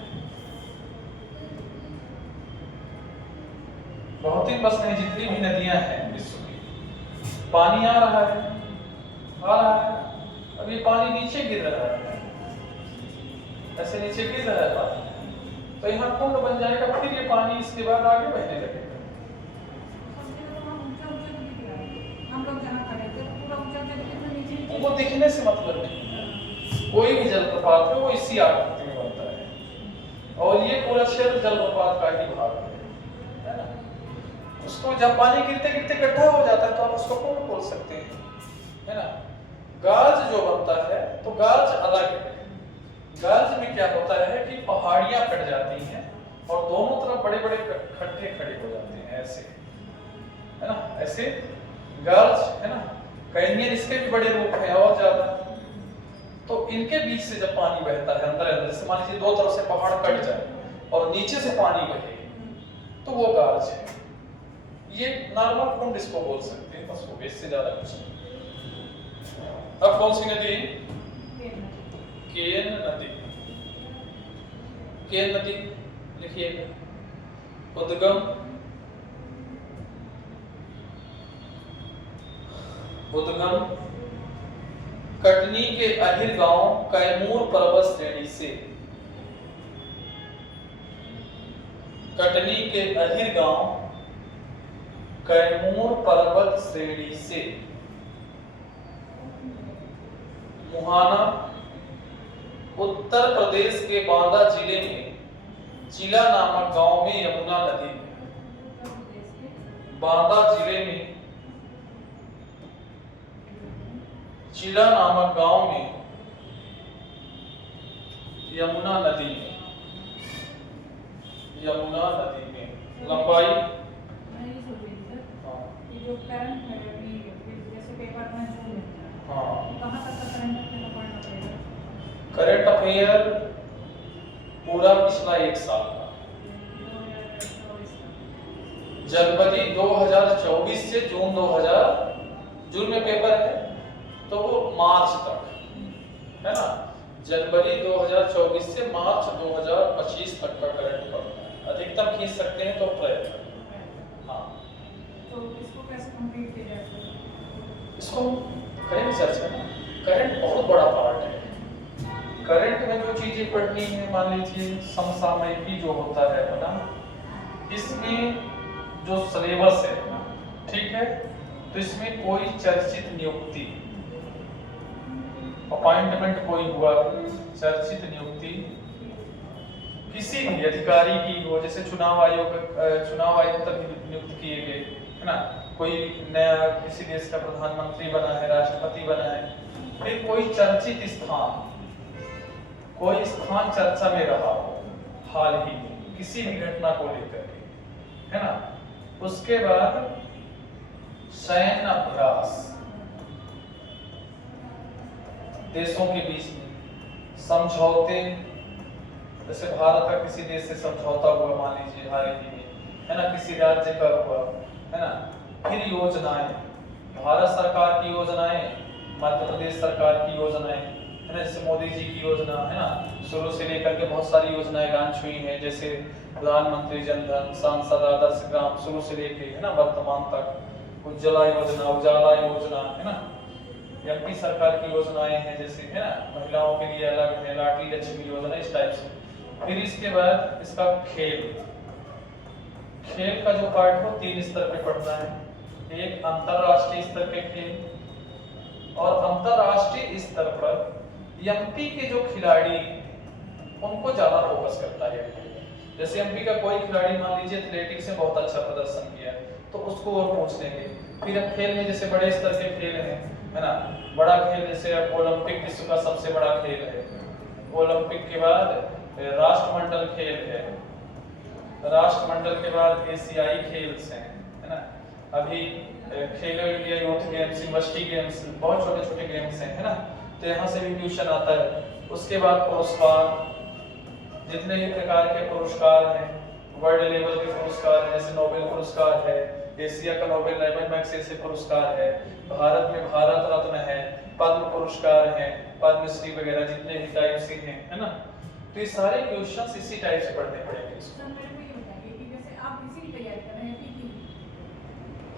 भौतिक बस में जितनी भी नदियां हैं विश्व की, पानी आ रहा है, अब ये पानी नीचे गिर रहा है, ऐसे नीचे गिर रहा है पानी, तो यहाँ कुंड बन जाएगा, फिर ये पानी इसके बाद आगे बहने लगेगा। हम लोग जहाँ खड़े थे पूरा ऊंचा ऊंचा नीचे वो दिखने से मतलब नहीं, कोई भी जलप्रपात है वो इसी आकृति में बनता है, और ये पूरा क्षेत्र जलप्रपात का ही भाग है ना। उसको जब पानी गिरते गिरते गड्ढा हो जाता है तो आप उसको कुंड बोल सकते हैं, है ना। गाज जो बनता है तो गाज अलग है। गाज में क्या होता है कि पहाड़ियां कट जाती हैं और दोनों तरफ बड़े बड़े खड्डे खड़े हो जाते हैं, ऐसे, है ना, ऐसे गाज, है ना। कैनियन इसके भी बड़े रूप हैं और ज्यादा। तो इनके बीच से जब पानी बहता है अंदर अंदर से, मान लीजिए दो तरफ से पहाड़ कट जाए और नीचे से पानी बहे, तो वो गाज है। ये नॉर्मल कुंड इसको बोल सकते हैं, बस वो इससे ज्यादा कुछ नहीं। अब कौन सी नदी? केन नदी। केन नदी लिखिए, उद्गम कटनी के अहिर गांव कैमूर पर्वत श्रेणी से, कटनी के अहिर गांव कैमूर पर्वत श्रेणी से मुहाना उत्तर प्रदेश के बांदा जिले में चिला नामक गांव में यमुना नदी में, बांदा जिले में चिला नामक गांव में यमुना नदी में, यमुना नदी में लंबाई, जो करंट है जैसे पेपर में जो मिलता है, हाँ, कहाँ तक का करंट अफेयर पढ़ना पड़ेगा? करंट अफेयर पूरा पिछला एक साल का, जनवरी 2024 से जून 2000, जून में पेपर है तो वो मार्च तक, है ना। जनवरी 2024 से मार्च 2025 तक का करंट पड़ता है, अधिकतम खींच सकते हैं तो अप्रैल तक। हाँ, तो इसको कैसे कंप्लीट किया जाए? इसको करेंट चर्चा ना, करंट बहुत बड़ा पार्ट है। करंट में जो चीजें पढ़नी है, मान लीजिए समसामयिकी जो होता है ना, इसमें जो सिलेबस है, ठीक है, तो इसमें कोई चर्चित नियुक्ति, अपॉइंटमेंट कोई हुआ, चर्चित नियुक्ति किसी भी अधिकारी की हो, जैसे चुनाव आयोग तक नियुक्त किए गए, है ना, कोई नया किसी देश का प्रधानमंत्री बना है, राष्ट्रपति बना है, फिर कोई चर्चित स्थान, कोई स्थान चर्चा में रहा हो हाल ही में किसी भी घटना को लेकर के, है ना। उसके बाद सैन्य अभ्यास, देशों के बीच में समझौते, जैसे भारत का किसी देश से समझौता हुआ मान लीजिए हाल ही में, है ना, किसी राज्य का हुआ, है ना। फिर योजनाएं, भारत सरकार की योजनाएं, मध्य प्रदेश सरकार की योजनाएं, है ना, जैसे मोदी जी की योजना है ना, शुरू से लेकर के बहुत सारी योजनाएं लॉन्च हुई हैं, जैसे प्रधानमंत्री जन धन, सांसद आदर्श ग्राम, शुरू से लेके है ना वर्तमान तक, उज्ज्वला योजना है ना, एमपी सरकार की योजनाएं हैं जैसे है ना, महिलाओं के लिए अलग है, लाडली लक्ष्मी योजना, इस टाइप से। फिर इसके बाद इसका खेल का जो पार्ट हो 3 स्तर पे पढ़ना है। एक अंतरराष्ट्रीय स्तर के खेल, और अंतरराष्ट्रीय स्तर पर एमपी के जो खिलाड़ी हैं उनको ज्यादा फोकस करता है। जैसे एमपी का कोई खिलाड़ी मान लीजिए एथलेटिक्स में बहुत अच्छा प्रदर्शन किया तो उसको और पूछ लेंगे। फिर अब खेल में जैसे बड़े स्तर के खेल हैं है ना, बड़ा खेल जैसे अब ओलंपिक विश्व का सबसे बड़ा खेल है, ओलंपिक के बाद राष्ट्रमंडल खेल है, राष्ट्रमंडल के बाद एशियाई खेल हैं है ना, अभी खेलो India youth games, university games, बहुत छोटे छोटे गेम्स हैं है ना, तो यहाँ से भी ट्यूशन आता है। उसके बाद पुरस्कार, जितने भी प्रकार के पुरस्कार हैं, वर्ल्ड लेवल के पुरस्कार हैं, जैसे नोबेल पुरस्कार है, एशिया का नोबेल लेवल मैग्सेसे पुरस्कार है, भारत में भारत रत्न है, पद्म पुरस्कार है, पद्मश्री वगैरह जितने भी टाइप से हैं है ना, तो ये सारे क्वेश्चंस इसी टाइप से पढ़ने पड़ेंगे।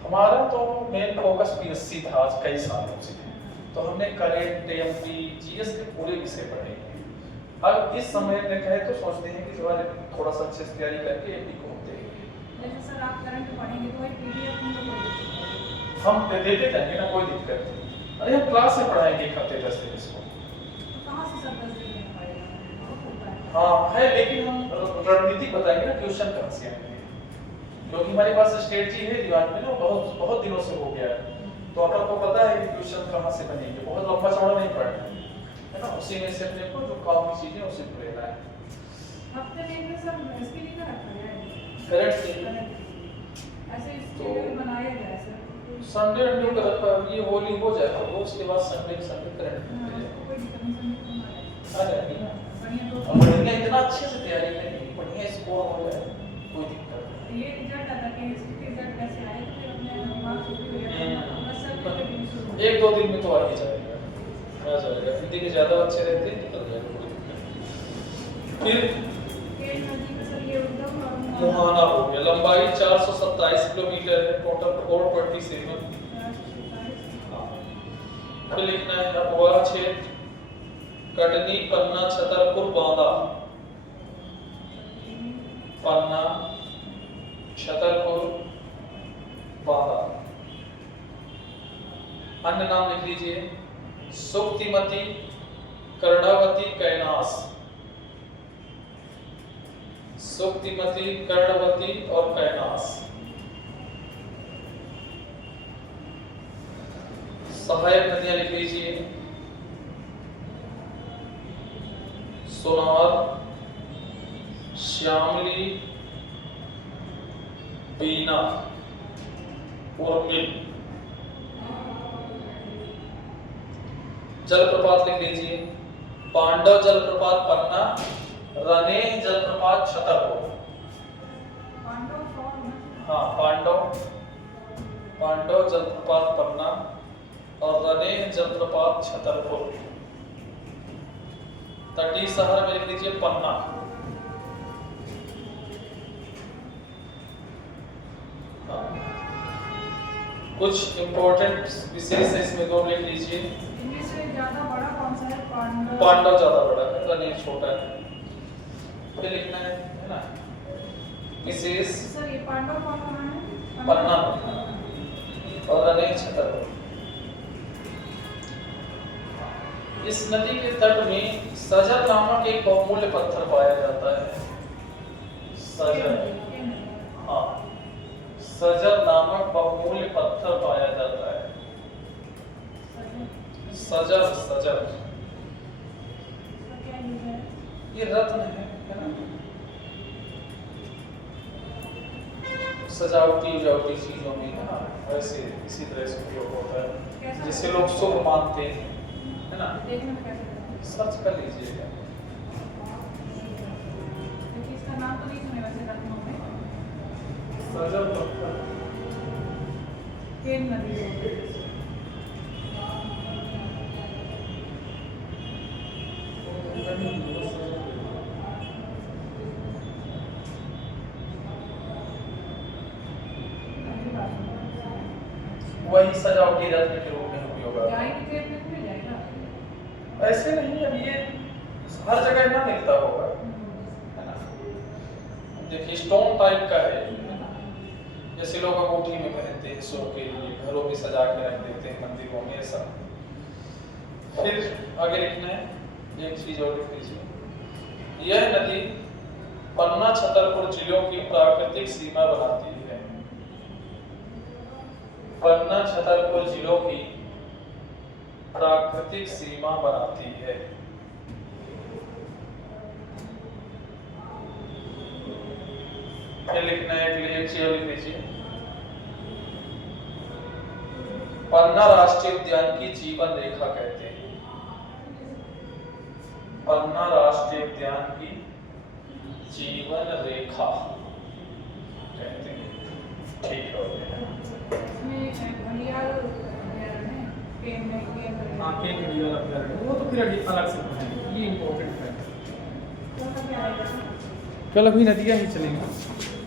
हमारा तो मेन फोकस पीएससी था आज कई सालों से, तो हमने करेंट एमपी जीएस के पूरे विषय पढ़े। अब इस समय में कहे तो सोचते हैं कि जो है थोड़ा सा अच्छे से तैयारी करके एमपी को होते हैं। जैसे सर आप करंट पढ़ेंगे तो एक पीडीएफ हम देते जाएंगे ना, कोई दिक्कत नहीं। अरे हम क्लास में पढ़ाएंगे एक हफ्ते 10 दिन इसको। कहाँ से सर 10 दिन में पढ़ेगा? हाँ है, लेकिन हम रणनीति बताएंगे ना ट्यूशन कहाँ से आएंगे, क्योंकि हमारे पास स्ट्रेटजी है दिमाग में ना, बहुत दिनों से हो गया है, तो आपको पता है कि ट्यूशन कहाँ से बनेंगे, बहुत लंबा चौड़ा नहीं पढ़ना है ना, उसी में से अपने को जो काम की चीजें उसे लेना है। हफ्ते में एक सर इसके लिए क्या रखा है? करंट के ऐसे शेड्यूल बनाया गया है सर। संडे अंडे का रखा, ये होली हो जाएगा वो, उसके बाद संडे करंट कोई दिक्कत नहीं आ जाएगी ना, बढ़िया। तो बढ़िया इतना अच्छे से तैयारी करेंगे, बढ़िया स्कोर हो जाए, कोई दिक्कत नहीं। ये रिजल्ट आता है कि रिजल्ट कैसे आए तो फिर अपने दिमाग से हो गया बस सर 1-2 दिन में तो आ ही जाएगा, आ जाएगा। हिंदी के ज्यादा अच्छे रहते हैं, निकल जाएगा, कोई दिक्कत नहीं। फिर मुहाना हो गया, लंबाई 427 किलोमीटर है, टोटल 427। फिर लिखना है अगवा क्षेत्र, कटनी, पन्ना, छतरपुर, बांदा, पन्ना, छतरपुर, बांदा। अन्य नाम लिख लीजिए, सुक्तिमती, कर्णावती, कैलाश, सुक्तिमती, कर्णवती और कैलाश। सहायक नदियां लिख लीजिए, सोनार, श्यामली, बीना, उर्मिल। जलप्रपात लिख लीजिए, पांडव जलप्रपात पन्ना, रनेह जलप्रपात छतरपुर। हाँ, पांडव जलप्रपात पन्ना और रनेह जलप्रपात छतरपुर। तटीय शहर में लिख लीजिए पन्ना। कुछ इंपॉर्टेंट विशेष है इसमें, दो लिख लीजिए। इनमें से ज्यादा बड़ा कौन सा है? पांडव ज्यादा बड़ा है, रनेह छोटा है। फिर लिखना है ना विशेष। सर ये पांडव कौन है? पन्ना और रनेह छतरपुर। इस नदी के तट में सजर नामक एक बहुमूल्य पत्थर पाया जाता है। सजर, हाँ, सजर नामक बहुमूल्य पत्थर पाया जाता है। सजर ये रत्न है ना, सजावटी चीजों में है ना, वैसे इसी तरह से उपयोग होता है, जिससे लोग शुभ मानते हैं है ना। सर्च कर लीजिएगा। इसका नाम तो नहीं सुने वैसे रत्नों में। सजर पत्थर केन नदी वही सजावटी रत्न के रूप में उपयोग आता गाय है। की खेत में मिल जाएगा। ऐसे नहीं, अब ये हर जगह ना मिलता होगा, है ना। देखिए स्टोन टाइप का है ना, जैसे लोग अंगूठी में पहनते हैं शो के लिए, घरों में सजा के रख देते हैं, मंदिरों में, ऐसा। फिर आगे लिखना है, एक चीज और लिख लीजिए। यह नदी पन्ना छतरपुर जिलों की प्राकृतिक सीमा बनाती है। पन्ना छतरपुर जिलों की प्राकृतिक सीमा बनाती है। फिर लिखना है, एक चीज लिख लीजिए। पन्ना राष्ट्रीय उद्यान की जीवन रेखा कहते हैं। पन्ना राष्ट्रीय उद्यान की जीवन रेखा कहते हैं। ठीक हो गया। इसमें घड़ियाल अभयारण्य है, केन में केन हाँ, केन घड़ियाल अभयारण्य, वो तो फिर अलग से है, ये इम्पोर्टेंट है। तो क्या आएगा? कल अभी नदियाँ ही चलेंगी।